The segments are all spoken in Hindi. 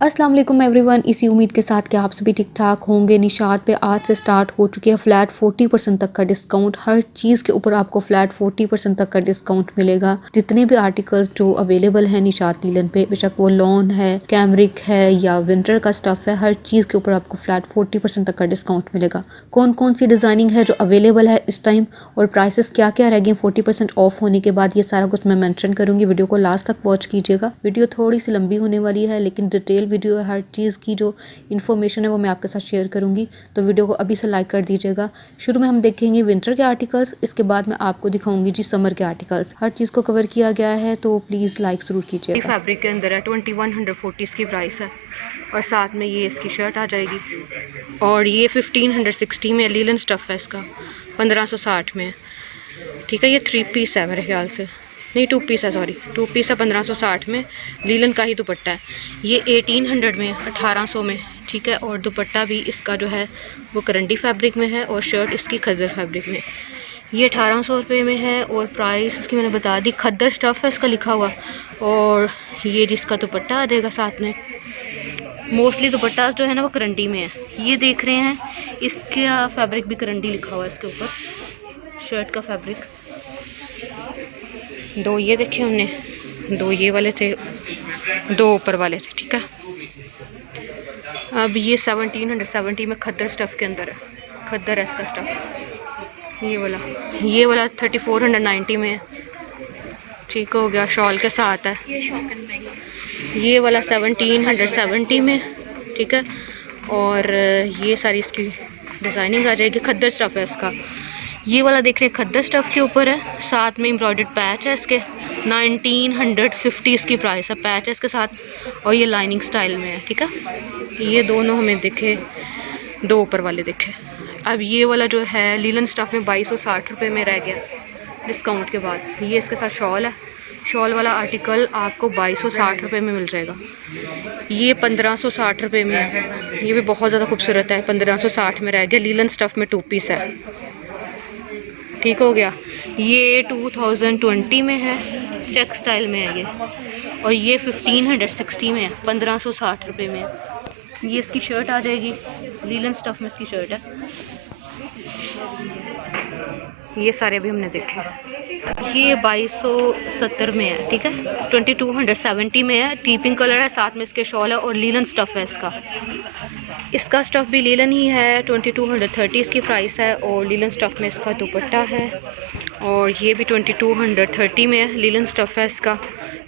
अस्सलाम वालेकुम एवरीवन। इसी उम्मीद के साथ कि आप सभी ठीक ठाक होंगे। निशात पे आज से स्टार्ट हो चुकी है फ्लैट 40% तक का डिस्काउंट। हर चीज़ के ऊपर आपको फ्लैट 40% तक का डिस्काउंट मिलेगा। जितने भी आर्टिकल्स जो अवेलेबल है निशात नीलन पे, बेशक वो लॉन है, कैमरिक है या विंटर का स्टफ़ है, हर चीज़ के ऊपर आपको फ्लैट 40% तक का डिस्काउंट मिलेगा। कौन कौन सी डिज़ाइनिंग है जो अवेलेबल है इस टाइम और प्राइसेस क्या क्या रह गए 40% ऑफ होने के बाद, ये सारा कुछ मैं मेंशन करूँगी। वीडियो को लास्ट तक वॉच कीजिएगा। वीडियो थोड़ी सी लंबी होने वाली है लेकिन डिटेल वीडियो है, हर चीज़ की जो इन्फॉर्मेशन है वो मैं आपके साथ शेयर करूंगी। तो वीडियो को अभी से लाइक कर दीजिएगा। शुरू में हम देखेंगे विंटर के आर्टिकल्स, इसके बाद मैं आपको दिखाऊंगी जी समर के आर्टिकल्स। हर चीज़ को कवर किया गया है तो प्लीज़ लाइक ज़रूर कीजिएगा। फैब्रिक के अंदर है 2140 इसकी प्राइस है और साथ में ये इसकी शर्ट आ जाएगी। और ये 1560 में लीलन स्टफ़ है इसका, 1560 में। ठीक है, ये 3 पीस है मेरे ख्याल से, नहीं 2 पीस है, सॉरी 2 पीस है। 1560 में लीलन का ही दुपट्टा है। ये 1800 में, 1800 में। ठीक है, और दुपट्टा भी इसका जो है वो करंडी फैब्रिक में है और शर्ट इसकी खद्दर फैब्रिक में। ये 1800 रुपये में है और प्राइस इसकी मैंने बता दी। खद्दर स्टफ़ है इसका लिखा हुआ। और ये जिसका दुपट्टा आ जाएगा साथ में, मोस्टली दुपट्टा जो है ना वो करंडी में है। ये देख रहे हैं, इसका फैब्रिक भी करंडी लिखा हुआ है इसके ऊपर, शर्ट का फैब्रिक। दो ये देखे हमने, दो ये वाले थे, दो ऊपर वाले थे। ठीक है, अब ये 1770 में खद्दर स्टफ़ के अंदर है, खद्दर है इसका स्टफ़। ये वाला 3490 में है। ठीक हो गया, शॉल के साथ है। ये वाला 1770 में। ठीक है, और ये सारी इसकी डिज़ाइनिंग आ जाएगी। खद्दर स्टफ़ है इसका। ये वाला देख रहे हैं खद्दर स्टफ़ के ऊपर है, साथ में एम्ब्रॉयडर्ड पैच है इसके। 1950 इसकी प्राइस है, पैच है इसके साथ और ये लाइनिंग स्टाइल में है। ठीक है, ये दोनों हमें दिखे, दो ऊपर वाले दिखे। अब ये वाला जो है लीलन स्टफ़ में 2260 रुपये में रह गया डिस्काउंट के बाद। ये इसके साथ शॉल है, शॉल वाला आर्टिकल आपको 2260 रुपये में मिल जाएगा। ये 1560 रुपये में है, ये भी बहुत ज़्यादा खूबसूरत है। 1560 में रह गया, लीलन स्टफ़ में 2 पीस है। ठीक हो गया, ये 2020 में है, चेक स्टाइल में है ये। और ये 1560 में है, 1560 रुपये में है। ये इसकी शर्ट आ जाएगी, लीलन स्टफ़ में इसकी शर्ट है। ये सारे भी हमने देखे। ये 2270 में है। ठीक है, 2270 में है। टीपिंग कलर है, साथ में इसके शॉल है और लीलन स्टफ़ है इसका। इसका स्टफ़ भी लीलन ही है। 2230 इसकी प्राइस है और लीलन स्टफ़ में इसका दुपट्टा है। और ये भी 2230 में है, लीलन स्टफ़ है इसका,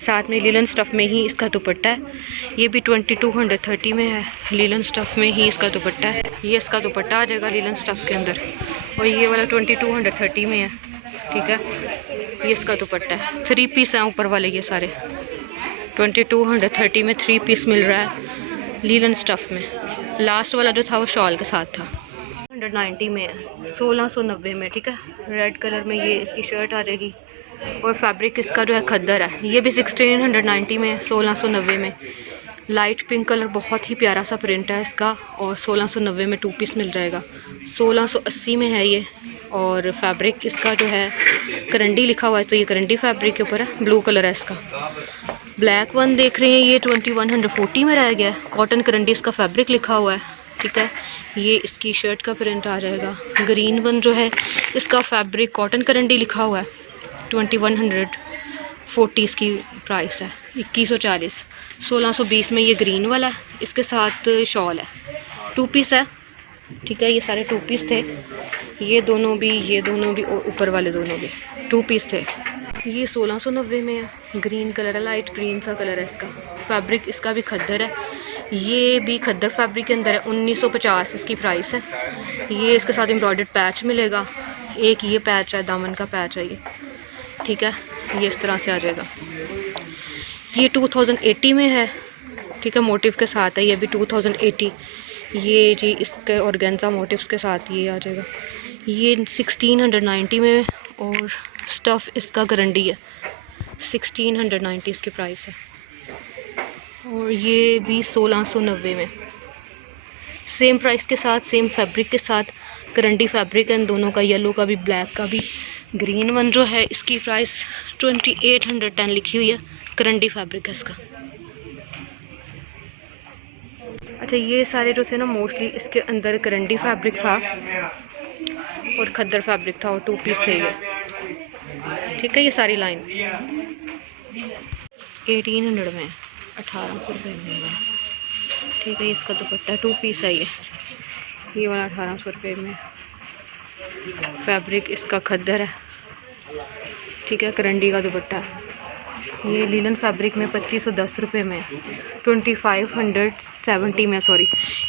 साथ में लीलन स्टफ़ में ही इसका दुपट्टा है। ये भी 2230 में है, लीलन स्टफ़ में ही इसका दुपट्टा है। ये इसका दुपट्टा आ जाएगा लीलन स्टफ़ के अंदर। और ये वाला 2230 में है। ठीक है, ये इसका दुपट्टा है। 3 पीस हैं ऊपर वाले, ये सारे 2230 में 3 पीस मिल रहा है लीलन स्टफ़ में। लास्ट वाला जो था वो शॉल के साथ था। 190 में है, 1690 में। ठीक है, रेड कलर में ये इसकी शर्ट आ जाएगी और फैब्रिक इसका जो है खद्दर है। ये भी 1690 में, 1690 में। लाइट पिंक कलर, बहुत ही प्यारा सा प्रिंट है इसका और 1690 में 2 पीस मिल जाएगा। 1680 में है ये और फैब्रिक इसका जो है करंडी लिखा हुआ है, तो ये करंडी फैब्रिक के ऊपर है। ब्लू कलर है इसका। ब्लैक वन देख रहे हैं, ये 2140 में रह गया है। कॉटन करंडी इसका फैब्रिक लिखा हुआ है। ठीक है, ये इसकी शर्ट का प्रिंट आ जाएगा। ग्रीन वन जो है इसका फैब्रिक कॉटन करंडी लिखा हुआ है। 2140 इसकी प्राइस है। 2140, 1620 में ये ग्रीन वाला है, इसके साथ शॉल है। 2 पीस है। ठीक है, ये सारे 2 पीस थे। ये दोनों भी और ऊपर वाले दोनों भी 2 पीस थे। ये 1690 में है। ग्रीन कलर है, लाइट ग्रीन सा कलर है इसका। फैब्रिक इसका भी खद्दर है, ये भी खद्दर फैब्रिक के अंदर है। 1950 इसकी प्राइस है। ये इसके साथ एम्ब्रॉयडर्ड पैच मिलेगा। एक ये पैच है, दामन का पैच है ये। ठीक है, ये इस तरह से आ जाएगा। ये 2080 में है। ठीक है, मोटिव के साथ है, ये भी 2080। ये जी इसके ऑर्गेन्जा मोटिव्स के साथ ये आ जाएगा। ये 1690 में और स्टफ़ इसका करंडी है। 1690 इसकी प्राइस है। और ये भी 1690 में, सेम प्राइस के साथ, सेम फैब्रिक के साथ। करंडी फैब्रिक है इन दोनों का, येलो का भी, ब्लैक का भी। ग्रीन वन जो है इसकी प्राइस 2810 लिखी हुई है। करंडी फैब्रिक है इसका। अच्छा ये सारे जो थे ना मोस्टली इसके अंदर करंडी फैब्रिक था और खद्दर फैब्रिक था और 2 पीस थे ये। ठीक है, ये सारी लाइन 1800 में, 1800 रुपये में। ठीक है, इसका दुपट्टा 2 पीस है ये वाला 1800 रुपये में। फैब्रिक इसका खद्दर है। ठीक है, करंडी का दुपट्टा। ये लीलन फैब्रिक में 2510 रुपये में, 2570 में, सॉरी।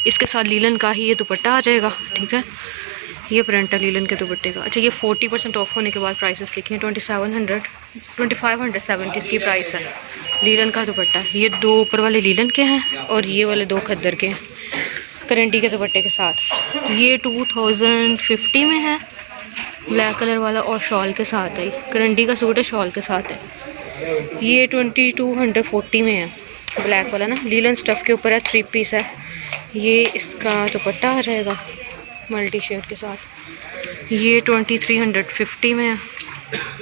इसके साथ लीलन का ही ये दुपट्टा आ जाएगा। ठीक है, ये प्रिंट है लीलन के दुपट्टे का। अच्छा, ये 40% ऑफ होने के बाद प्राइसेस लिखे हैं 2570 इसकी प्राइस है। लीलन का दुपट्टा, ये 2 ऊपर वाले लीलन के हैं और ये वाले 2 खद्दर के हैं करंटी के दुपट्टे के साथ। ये 2050 में है, ब्लैक कलर वाला और शॉल के साथ है। करंटी का सूट है, शॉल के साथ है। ये 2240 में है, ब्लैक वाला ना, लीलन स्टफ़ के ऊपर है, 3 पीस है। ये इसका दुपट्टा आ जाएगा मल्टी शेड के साथ। ये 2350 में है।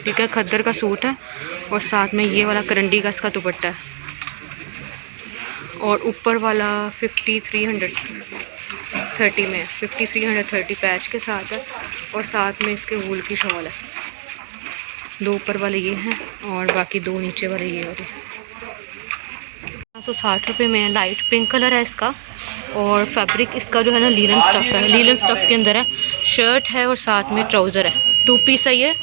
ठीक है, खद्दर का सूट है और साथ में ये वाला करंडी का इसका दुपट्टा है। और ऊपर वाला 5330 में है, 5330 पैच के साथ है और साथ में इसके वूल की शॉल है। 2 ऊपर वाले ये हैं और बाकी 2 नीचे वाले ये वाले। 560 रुपये में है, लाइट पिंक कलर है इसका और फैब्रिक इसका जो है ना लीलन स्टफ़ है। लीलन स्टफ़ के अंदर है, शर्ट है और साथ में ट्राउज़र है। 2 पीस है ये,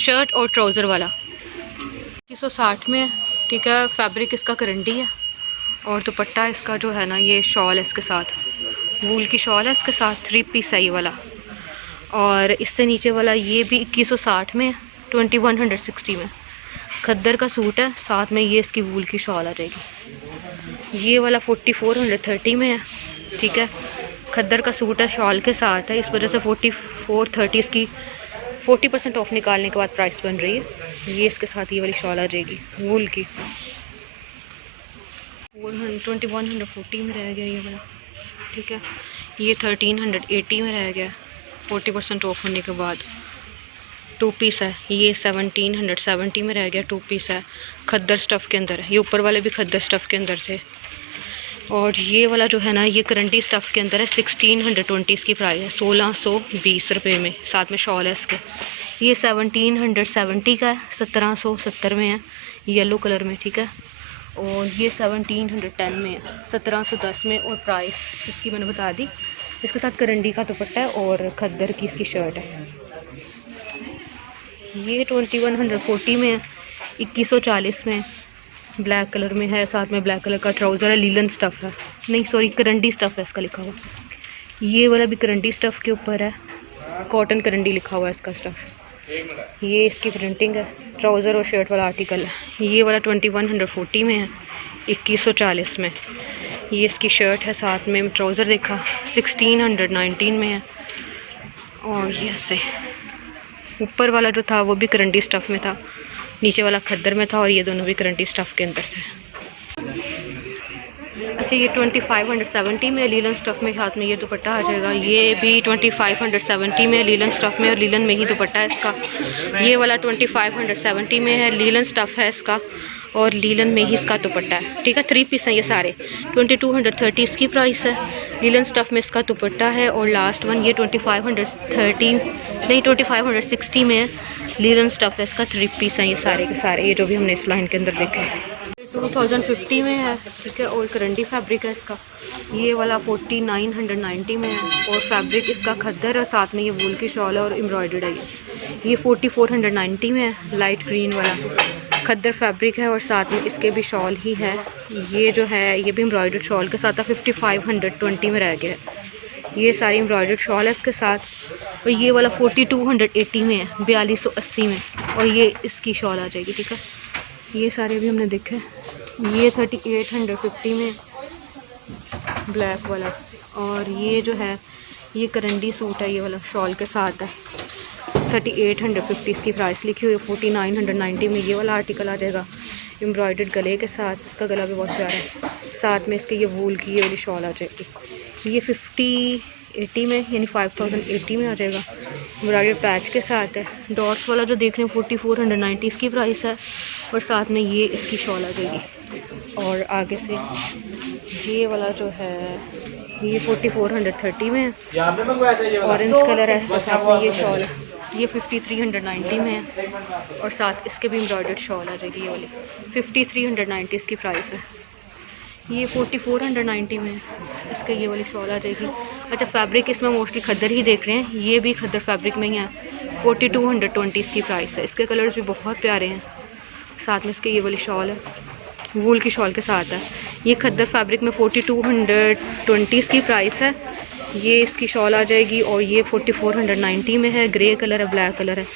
शर्ट और ट्राउज़र वाला। 360 में है। ठीक है, फैब्रिक इसका करंडी है और दुपट्टा इसका जो है ना ये शॉल है इसके साथ, वूल की शॉल है इसके साथ। 3 पीस है ये वाला। और इससे नीचे वाला ये भी 2160 में है, 2160 में। खद्दर का सूट है, साथ में ये इसकी वूल की शॉल आ जाएगी। ये वाला 4430 में है। ठीक है, खद्दर का सूट है, शॉल के साथ है, इस वजह से 4430 इसकी 40% ऑफ निकालने के बाद प्राइस बन रही है। ये इसके साथ ये वाली शॉल आ जाएगी वूल की। 2140 में रह गया ये वाला। ठीक है, ये 1380 में रह गया 40% ऑफ होने के बाद। 2 पीस है, ये 1770 में रह गया, 2 पीस है, खद्दर स्टफ़ के अंदर है। ये ऊपर वाले भी खद्दर स्टफ़ के अंदर थे। और ये वाला जो है ना ये करंटी स्टफ़ के अंदर है, 1620 इसकी प्राइस है, 1620 रुपये में, साथ में शॉल है इसके। ये 1770 का है, 1770 में है, येलो कलर में। ठीक है, और ये 1710 में है, 1710 में। और प्राइस इसकी मैंने बता दी। इसके साथ करंडी का दुपट्टा है और खद्दर की इसकी शर्ट है। ये 2140 में है, 2140 में, ब्लैक कलर में है, साथ में ब्लैक कलर का ट्राउज़र है। लीलन स्टफ़ है, नहीं सॉरी करंडी स्टफ़ है इसका लिखा हुआ। ये वाला भी करंडी स्टफ़ के ऊपर है, कॉटन करंडी लिखा हुआ है इसका स्टफ़। ये इसकी प्रिंटिंग है, ट्राउज़र और शर्ट वाला आर्टिकल है। ये वाला 2140 में है, 2140 में। ये इसकी शर्ट है, साथ में ट्राउज़र देखा, 1619 में है। और ये ऐसे ऊपर वाला जो था वो भी करंटी स्टफ़ में था, नीचे वाला खद्दर में था, और ये दोनों भी करंटी स्टफ़ के अंदर थे। अच्छा, ये 2570 में लीलन स्टफ़ में, हाथ में ये दुपट्टा आ जाएगा। ये भी 2570 में लीलन स्टफ़ में और लीलन में ही दुपट्टा है इसका। ये वाला 2570 में है, लीलन स्टफ़ है इसका और लीलन में ही इसका दुपट्टा है। ठीक है, 3 पीस हैं ये सारे। 2230 इसकी प्राइस है, लीलन स्टफ़ में इसका दुपट्टा है। और लास्ट वन ये 2560 में है, लीलन स्टफ़ है इसका। 3 पीस हैं ये सारे के सारे, ये जो भी हमने इस लाइन के अंदर देखे हैं। 2050 में है। ठीक है, और करंडी फैब्रिक है इसका। ये वाला 4990 में है और फैब्रिक इसका खद्दर है, साथ में ये वूल की शॉल है और एम्ब्रॉयडर्ड है। ये 4490 में है, लाइट ग्रीन वाला खद्दर फैब्रिक है और साथ में इसके भी शॉल ही है। ये जो है ये भी एम्ब्रॉयडर्ड शॉल के साथ है, 5520 में रह गया है। ये सारी एम्ब्रॉयडर्ड शॉल है इसके साथ। और ये वाला 4280 में है, 4280 में, और ये इसकी शॉल आ जाएगी। ठीक है, ये सारे भी हमने देखे। ये 3850 में ब्लैक वाला, और ये जो है ये करंडी सूट है, ये वाला शॉल के साथ है। 3850 इसकी प्राइस लिखी हुई है। 4990 में ये वाला आर्टिकल आ जाएगा, एम्ब्रॉयडर्ड गले के साथ। इसका गला भी बहुत प्यारा है, साथ में इसके ये वूल की ये वाली शॉल आ जाएगी। ये 5080 में यानी 5080 में आ जाएगा, एम्ब्रॉयडर्ड पैच के साथ है। डॉट्स वाला जो देख रहे हैं 4490 इसकी प्राइस है और साथ में ये इसकी शॉल आ जाएगी। और आगे से ये वाला जो है ये 4430 में है। ऑरेंज कलर है इसके साथ में, ये शॉल है ये 5390 में है। और साथ इसके भी एम्ब्रॉयडर्ड शॉल आ जाएगी, ये वाली 5390 इसकी प्राइस है। ये 4490 में है, इसके ये वाली शॉल आ जाएगी। अच्छा, फैब्रिक इसमें मोस्टली खद्दर ही देख रहे हैं, ये भी खद्दर फैब्रिक में ही है। 4220 इसकी प्राइस है। इसके कलर्स भी बहुत प्यारे हैं। साथ में इसके ये वाली शॉल है, वूल की शॉल के साथ है। ये खद्दर फैब्रिक में 4220 इसकी प्राइस है। ये इसकी शॉल आ जाएगी और ये 4490 में है। ग्रे कलर है, ब्लैक कलर है।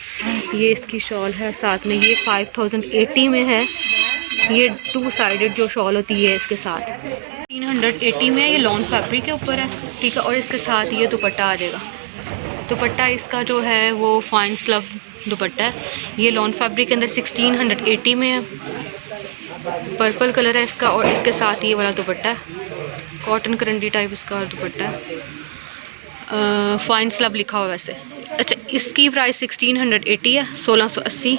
ये इसकी शॉल है। साथ में ये 5080 में है। ये 2 साइडेड जो शॉल होती है इसके साथ 380 में है। ये लॉन फैब्रिक के ऊपर है, ठीक है। और इसके साथ ये दुपट्टा आ जाएगा। दुपट्टा इसका जो है वो फाइन स्लव दुपट्टा है। ये लॉन फैब्रिक के अंदर 1680 में है। पर्पल कलर है इसका और इसके साथ ये वाला दुपट्टा है, कॉटन करंडी टाइप इसका दुपट्टा है। फाइन स्लब लिखा हुआ वैसे। अच्छा, इसकी प्राइस 1680 है, 1680।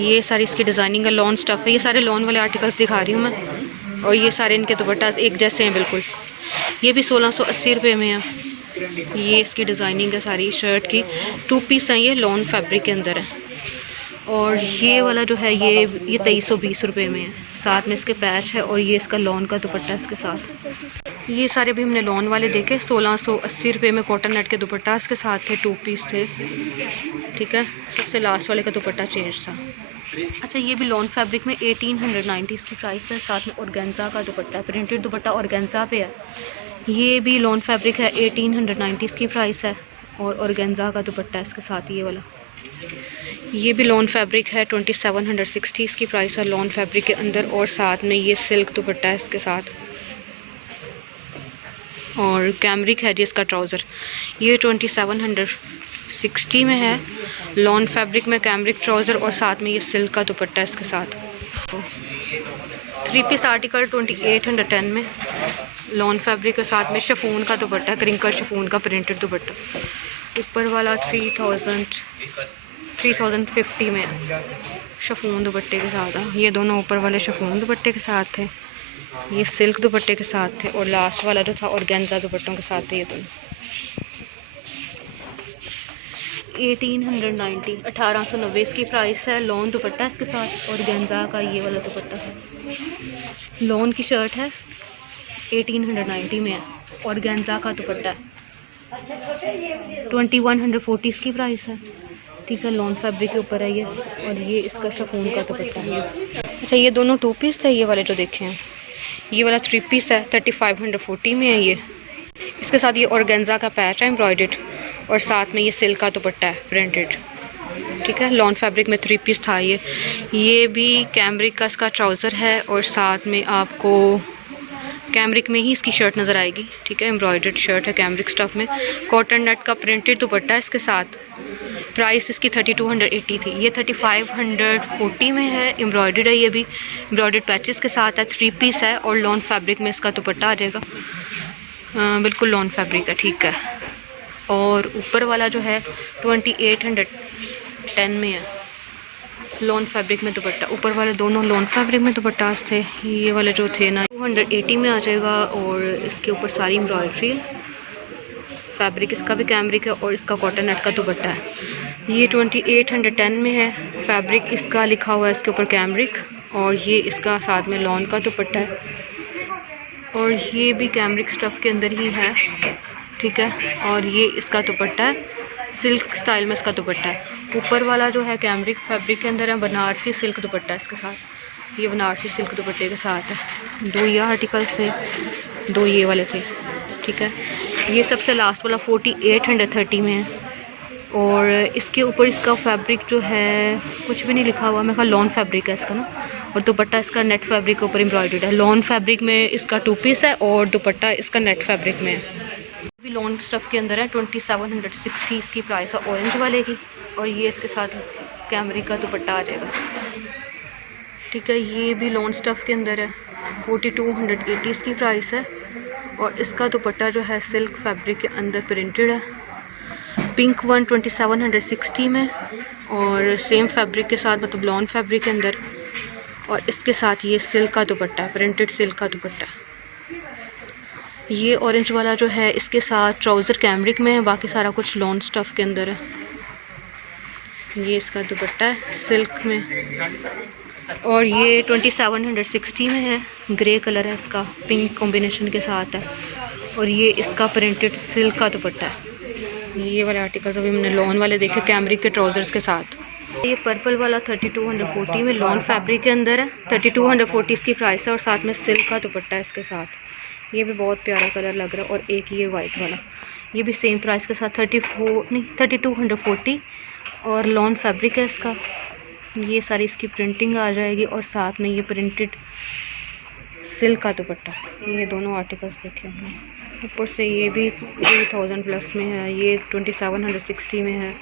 ये सारी इसकी डिज़ाइनिंग है, लॉन स्टफ़ है। ये सारे लॉन वाले आर्टिकल्स दिखा रही हूँ मैं। और ये सारे इनके दुपट्टा एक जैसे हैं बिल्कुल। ये भी 1680 रुपये में है। ये इसकी डिज़ाइनिंग है सारी शर्ट की। 2 पीस हैं, ये लॉन फैब्रिक के अंदर है। और ये वाला जो है ये 2320 रुपये में है। साथ में इसके पैच है और ये इसका लॉन का दुपट्टा है इसके साथ। ये सारे भी हमने लॉन वाले देखे, 1680 रुपये में कॉटन नेट के दुपट्टा इसके साथ थे, 2 पीस थे, ठीक है। सबसे लास्ट वाले का दुपट्टा चेंज था। अच्छा, ये भी लॉन फैब्रिक में 1890 इसकी प्राइस है। साथ में ऑर्गेन्जा का दुपट्टा, प्रिंटेड दुपट्टा ऑर्गेन्जा पे है। ये भी लॉन फैब्रिक है, 1890 इसकी प्राइस है। और ऑर्गेन्जा का दुपट्टा इसके साथ ये वाला। ये भी लॉन फैब्रिक है, 2760 इसकी प्राइस है लॉन फैब्रिक के अंदर। और साथ में ये सिल्क दुपट्टा है इसके साथ। और कैमरिक है जी इसका ट्राउज़र, ये 2760 में है। लॉन फैब्रिक में कैमरिक ट्राउज़र और साथ में ये सिल्क का दुपट्टा है इसके साथ। 3 पीस आर्टिकल 2810 में लॉन फैब्रिक के साथ में शिफॉन का दुपट्टा, क्रिंकल शिफॉन का प्रिंटेड दुपट्टा। ऊपर वाला 3050 में शिफॉन दुपट्टे के साथ है। ये दोनों ऊपर वाले शिफॉन दुपट्टे के साथ थे, ये सिल्क दुपट्टे के साथ थे। और लास्ट वाला जो था ऑर्गेन्जा दुपट्टों के साथ थे। ये दोनों 1890 1890 इसकी प्राइस है। लॉन दुपट्टा इसके साथ ऑर्गेन्जा का ये वाला दुपट्टा है। लॉन की शर्ट है, 1890 में है। ऑर्गेन्जा का दुपट्टा है, 2140 इसकी प्राइस है, ठीक है। लॉन फैब्रिक के ऊपर है ये। और ये इसका शिफॉन का दुपट्टा है। अच्छा, ये दोनों 2 पीस थे, ये वाले जो देखे हैं। ये वाला 3 पीस है, 3540 में है ये। इसके साथ ये ऑर्गेन्जा का पैच है एम्ब्रॉयडर्ड और साथ में ये सिल्क का दुपट्टा है प्रिंटेड, ठीक है। लॉन फैब्रिक में 3 पीस था ये। ये भी कैमरिक का इसका ट्राउज़र है और साथ में आपको कैमरिक में ही इसकी शर्ट नज़र आएगी, ठीक है। एम्ब्रॉयडर्ड शर्ट है कैमरिक स्टफ़ में, कॉटन नेट का प्रिंटेड दुपट्टा है इसके साथ। प्राइस इसकी 3280 थी, ये 3540 में है। एम्ब्रॉयडर्ड है, ये भी एम्ब्रॉयडर्ड पैचेस के साथ है। 3 पीस है और लॉन फैब्रिक में इसका दुपट्टा आ जाएगा। बिल्कुल लॉन फैब्रिक है, ठीक है। और ऊपर वाला जो है 2810 में है, लॉन फैब्रिक में दुपट्टा। ऊपर वाले दोनों लॉन फैब्रिक में दुपट्टास थे। ये वाले जो थे ना 280 में आ जाएगा और इसके ऊपर सारी एम्ब्रॉयडरी है। फैब्रिक इसका भी कैमरिक है और इसका कॉटन नेट का दुपट्टा है। ये 2810 में है। फैब्रिक इसका लिखा हुआ है इसके ऊपर कैमरिक और ये इसका साथ में लॉन का दुपट्टा है। और ये भी कैमरिक स्टफ़ के अंदर ही है, ठीक है। और ये इसका दुपट्टा है, सिल्क स्टाइल में इसका दुपट्टा है। ऊपर वाला जो है कैमरिक फैब्रिक के अंदर है, बनारसी सिल्क दुपट्टा है इसके साथ। ये बनारसी सिल्क दुपट्टे के साथ है। 2 ये आर्टिकल्स थे, 2 ये वाले थे, ठीक है। ये सबसे लास्ट वाला 4830 में है और इसके ऊपर इसका फैब्रिक जो है कुछ भी नहीं लिखा हुआ। मैं कहा लॉन फैब्रिक है इसका ना। और दुपट्टा इसका नेट फैब्रिक के ऊपर एम्ब्रॉयडर्ड है। लॉन फैब्रिक में इसका 2 पीस है और दुपट्टा इसका नेट फैब्रिक में है। भी लॉन स्टफ़ के अंदर है, 2760 इसकी प्राइस है ऑरेंज वाले की। और ये इसके साथ कैमरिक का दुपट्टा आ जाएगा, ठीक है। ये भी लॉन स्टफ़ के अंदर है, 4280 इसकी प्राइस है। और इसका दुपट्टा जो है सिल्क फैब्रिक के अंदर प्रिंटेड है। पिंक वन 2760 में और सेम फैब्रिक के साथ, मतलब लॉन फैब्रिक के अंदर और इसके साथ ये सिल्क का दुपट्टा है, प्रिंटेड सिल्क का दुपट्टा है। ये ऑरेंज वाला जो है इसके साथ ट्राउज़र कैमरिक में है, बाकी सारा कुछ लॉन स्टफ़ के अंदर है। ये इसका दुपट्टा है सिल्क में, और ये 2760 में है। ग्रे कलर है इसका, पिंक कॉम्बिनेशन के साथ है। और ये इसका प्रिंटेड सिल्क का दुपट्टा है। ये वाले आर्टिकल्स अभी हमने लॉन वाले देखे कैमरिक के ट्राउज़र्स के साथ। ये पर्पल वाला 3240 में लॉन फैब्रिक के अंदर है। 3240 इसकी प्राइस है और साथ में सिल्क का दुपट्टा है इसके साथ। ये भी बहुत प्यारा कलर लग रहा है। और एक ये वाइट वाला, ये भी सेम प्राइस के साथ 3240 और लॉन फैब्रिक है इसका। ये सारी इसकी प्रिंटिंग आ जाएगी और साथ में ये प्रिंटेड सिल्क का दुपट्टा। ये दोनों आर्टिकल्स देखे हमने। ऊपर से ये भी 3000 प्लस में है, ये 2760 में है,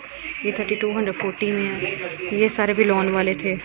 ये 3240 में है। ये सारे भी लॉन वाले थे।